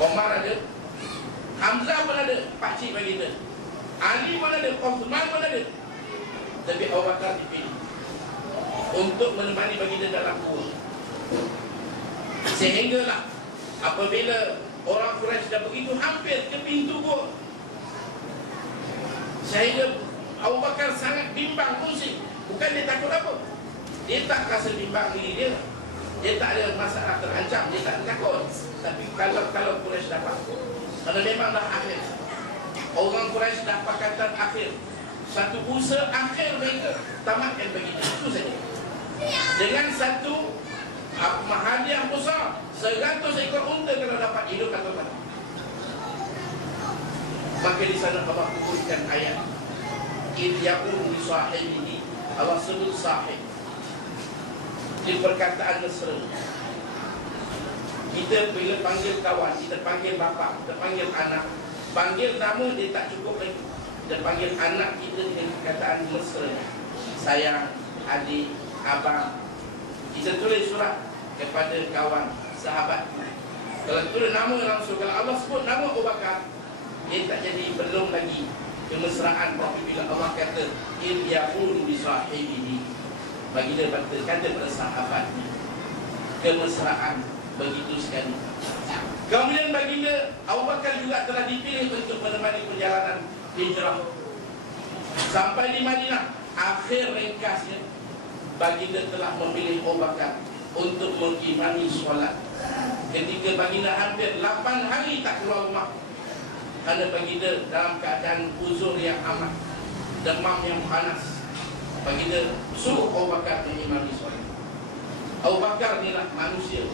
Omar ada, Hamzah pun ada, pakcik baginda, Ali pun ada, Uthman pun ada. Tapi Abu Bakar dipilih untuk menemani baginda dalam gua. Sehinggalah apabila orang Quraisy dah begitu hampir ke pintu gua, sehingga Abu Bakar sangat bimbang, pusing. Bukan dia takut apa, dia tak rasa bimbang diri dia. Dia tak ada masalah terancam, dia tak takut. Tapi kalau Quraisy dapat, kerana memang dah akhir, orang Quraisy dah pakatan akhir, satu usaha akhir mereka tamatkan begitu, itu saja. Dengan satu hadiah besar 100 ekor unta kalau dapat hidup atau tak. Maka di sana Allah turunkan ayat idh yaqulu li sahibihi, Allah sebut sahib di perkataan mesra. Kita bila panggil kawan, kita panggil bapa, kita panggil anak, panggil nama dia tak cukup lagi. Kita panggil anak kita dengan perkataan mesra, sayang, adik, abang. Kita tulis surat kepada kawan, sahabat. Kalau tulis nama langsung, kalau Allah sebut nama Abu Bakar, dia tak jadi belum lagi kemesraan. Tapi bila Allah kata idh yaqulu li sahibihi, baginda kata pada sahabatnya, kemesraan begitu sekali. Kemudian baginda Abu Bakar juga telah dipilih untuk menemani perjalanan hijrah sampai di Madinah. Akhir ringkasnya, baginda telah memilih Abu Bakar untuk mengimami solat. Ketika baginda hampir 8 hari tak keluar rumah, kerana baginda dalam keadaan uzur yang amat, demam yang panas, baginda suruh Abu Bakar mengimami solat. Abu Bakar inilah manusia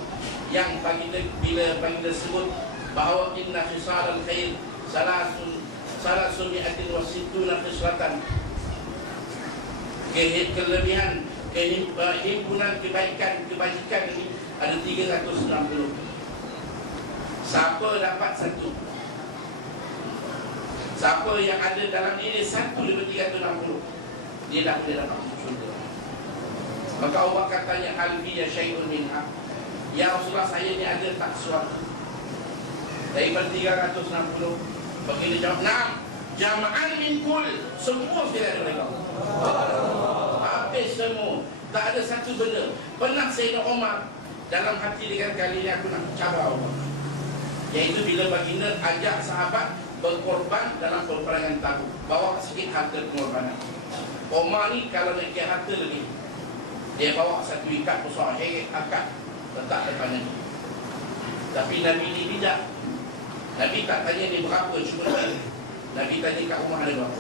yang baginda, bila baginda sebut bahawa inna khisalal khair salasun mi'atin wa sittuna khislatan, kelebihan himpunan kebajikan ini ada 360. Siapa dapat satu, siapa yang ada dalam diri satu daripada 360, dia dah boleh dapat syurga. Maka Abu Bakar tanya, hal biya syai'un minha, ya Rasulullah, saya ni ada tak sesuatu daripada 360? Baginda jawab, na'am, jama'an min kul, semua saya ada mereka. Habis semua, tak ada satu benda. Pernah Sayyidina Umar dalam hati dengan kali ini, aku nak cabar Allah, iaitu bila baginda ajak sahabat berkorban dalam peperangan Tabuk, bawa sikit harta pengorbanan. Umar ni kalau nak kira harta lagi, dia bawa satu ikat besar, heret akad, letak depan Nabi. Tapi Nabi ni bijak. Nabi tak tanya dia berapa, cuma Nabi tanya kat rumah ada berapa.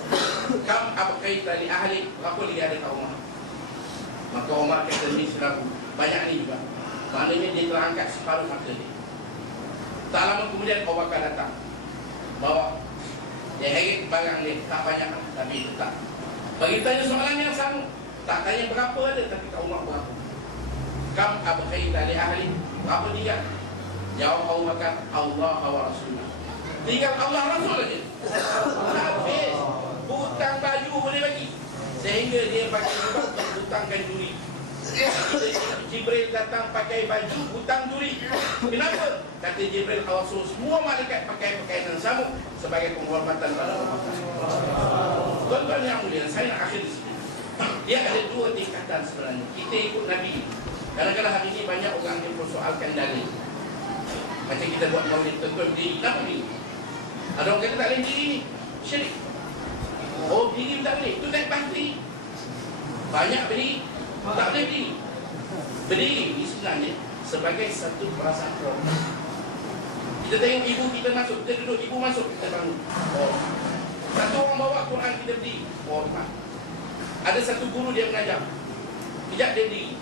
Kam abqaita li ahli, berapa lagi ada kat rumah? Maka Umar kata ni 1000, banyak ni juga. Maknanya dia telah angkat separuh harta dia. Tak lama kemudian Abu Bakar datang, bawa dia heret barang dia, tak banyak tapi letak. Bagi tanya soalan yang sama, tak tanya berapa ada, tapi kat rumah berapa. Kam abqaita li ahli, berapa dia? Jawab Abu Bakar, Allah wa Rasulullah. Tinggal Allah Rasul lagi. Habis. Hutang baju boleh bagi, sehingga dia bagi sebab hutangkan juri. Jibril datang pakai baju hutang juri. Kenapa? Kata Jibril, Allah suruh semua malaikat pakai pakaian yang sama sebagai penghormatan pada Allah. Tuan-tuan yang mulia, saya nak akhir di sini. Dia ada dua tingkatan sebenarnya. Kita ikut Nabi. Kadang-kadang hari ini banyak orang yang persoalkan dalil. Macam kita buat maulid, tentu diri, tak boleh. Ada orang kata tak boleh diri ni, syirik. Oh, diri tak boleh, itu naik pasti. Banyak berdiri, tak boleh berdiri. Berdiri ni sebenarnya sebagai satu perasaan hormat. Kita tengok ibu kita masuk, kita duduk, ibu masuk, kita bangun. Oh. Satu orang bawa Quran, kita berdiri, hormat. Ada satu guru dia mengajar, kejap dia berdiri,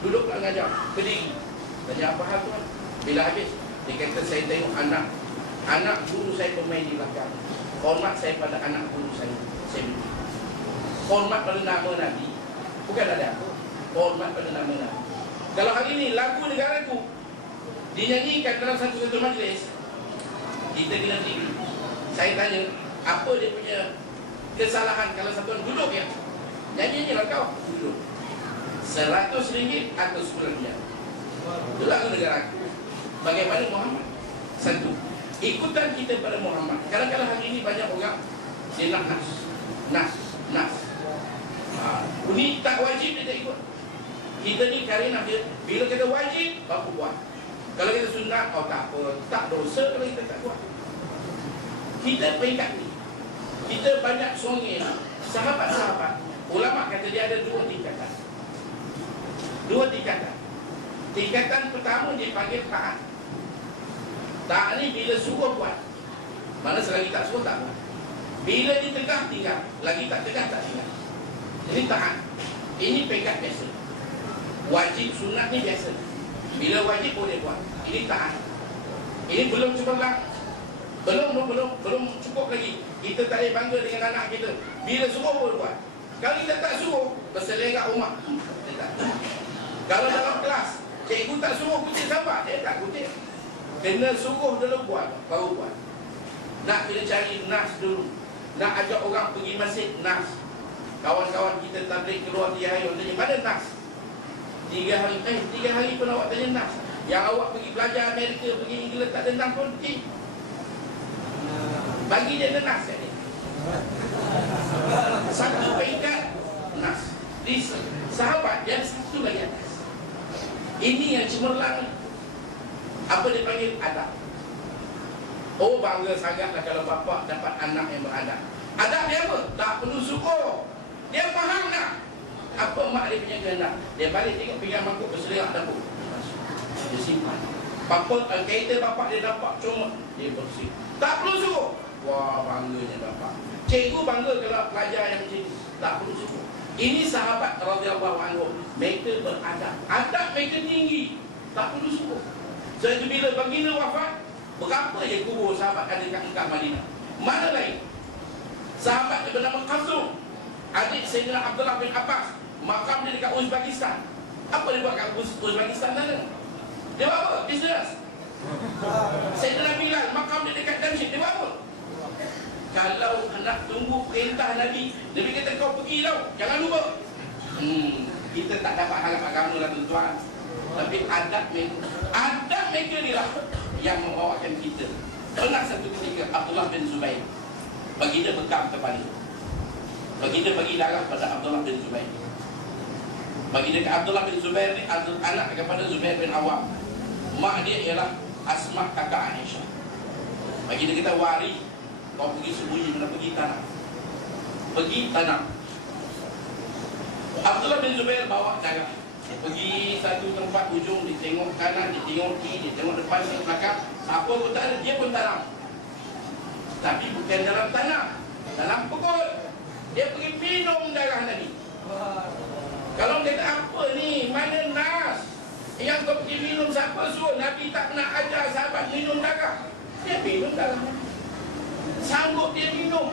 duduk nak mengajar, berdiri. Tanya apa hal tuan? Bila habis, dia kata, saya tengok anak guru saya bermain di belakang. Hormat saya pada anak guru saya. Saya berdiri. Hormat pada nama Nabi, bukan ada apa. Hormat pada nama Nabi. Kalau hari ini lagu negaraku dinyanyikan dalam satu-satu majlis, kita kena berdiri. Saya tanya, apa dia punya kesalahan kalau satuan duduk ya? Nyanyi-nyanyilah kau, duduk. RM100 atau RM10. Itulah negara aku. Bagaimana Muhammad? Satu, ikutan kita pada Muhammad. Kadang-kadang hari ini banyak orang dia nak nas. Ini tak wajib dia tak ikut. Kita ni karena dia bila kita wajib baru buat. Kalau kita sunat, tak apa, tak dosa kalau kita tak buat. Kita peringkat ni. Kita banyak songil sahabat-sahabat. Ulama kata dia ada dua tingkatan. Tingkatan pertama dia panggil taat. Taat ni bila suruh buat. Mana selagi tak suruh tak buat. Bila ditegah tinggal, lagi tak tegah tak tinggal. Ini taat. Ini peringkat biasa. Wajib sunat ni biasa. Bila wajib boleh buat. Ini taat. Ini belum cemerlang. Belum cukup lagi. Kita tak boleh bangga dengan anak kita. Bila suruh boleh buat. Kalau kita tak suruh, berselegak rumah. Kalau dalam kelas, cikgu tak suruh kutip sahabat, dia tak kutip. Kena suruh dulu buat, baru buat. Nak kena cari nas dulu. Nak ajak orang pergi masjid, nas. Kawan-kawan kita tabligh keluar 3 hari, orang tanya, mana nas? 3 hari pun awak tanya nas. Yang awak pergi belajar Amerika, pergi England, tak ada nas pun. Bagi dia ada nas ni. Satu peringkat nas. Di sahabat yang satu lagi atas. Ini yang cemerlang. Apa dia panggil adab. Oh, bangga sangatlah kalau bapa dapat anak yang beradab. Adab dia apa? Tak perlu suruh. Dia faham tak apa mak dia punya kehendak. Dia balik tengok pinggan mangkuk berselerah dapur. Dia simpan. Kereta bapak dia dapat comot, dia bersih. Tak perlu suruh. Wah, bangganya bapak. Cikgu bangga kalau pelajar yang macam ni. Tak perlu suruh. Ini sahabat radhiyallahu anhu. Mereka beradab. Adab mereka tinggi. Tak perlu suruh. Sebab itu bila baginda wafat, berapa yang kubur sahabat ada kat Mekah Madinah? Mana lain? Sahabat yang bernama Qasum, adik Sayyidina Abdullah bin Abbas, makam dia dekat Uzbekistan. Apa dia buat kat Uzbekistan sana? Dia buat apa? Bisnes. Sayyidina Bilal, makam dia dekat Damsyik. Dia buat apa? Kalau nak tunggu perintah Nabi, Nabi kata kau pergi tau, jangan lupa. Kita tak dapat harap agama lah tuan-tuan. Tapi adab mereka ni lah yang membawakan kita. Pernah satu ketika Abdullah bin Zubair, baginda bekam kepala. Baginda bagi darah pada Abdullah bin Zubair. Baginda ke Abdullah bin Zubair ni anak kepada Zubair bin Awam. Mak dia ialah Asma kakak Aisyah. Baginda kita wari, kau pergi sembunyi, kena pergi tanam. Pergi tanam. Abdullah bin Zubair bawa darah. Pergi satu tempat ujung, dia tengok kanan, dia tengok kiri, dia tengok depan, dia belakang. Siapa pun tak ada, dia pun tanam. Tapi bukan dalam tanah, dalam pekul. Dia pergi minum darah Nabi. Kalau dia kata apa ni, mana nas yang kau pergi minum, siapa suruh? Nabi tak pernah ajar sahabat minum darah. Dia minum darah Nabi. Sanggup dia minum.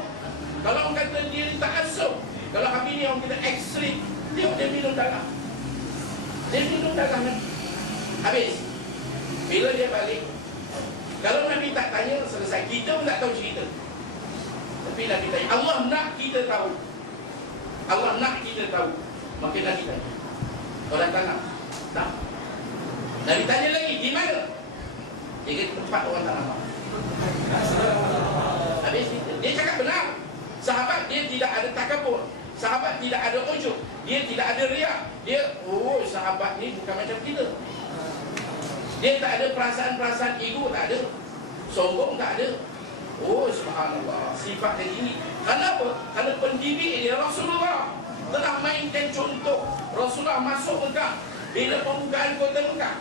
Kalau orang kata dia tak asuh, kalau habis ni orang kata ekstrim, dia minum darah. Dia minum darah Nabi. Habis. Bila dia balik, kalau Nabi tak tanya, selesai. Kita pun tak tahu cerita. Tapi Nabi tanya, Allah nak kita tahu. Allah nak kita tahu. Maka Nabi tanya, kau dah tanam? Tak. Nabi tanya lagi, di mana? Dia kata tempat orang tanam. Habis dia cakap benar. Sahabat dia tidak ada takabur. Sahabat tidak ada ujub. Dia tidak ada riak. Dia, sahabat ni bukan macam kita. Dia tak ada perasaan-perasaan ego, tak ada. Sombong tak ada. Subhanallah, sifat yang ini. Kenapa? Kerana pendidik dia Rasulullah telah mainkan contoh. Rasulullah masuk Mekah. Bila pembukaan kota Mekah,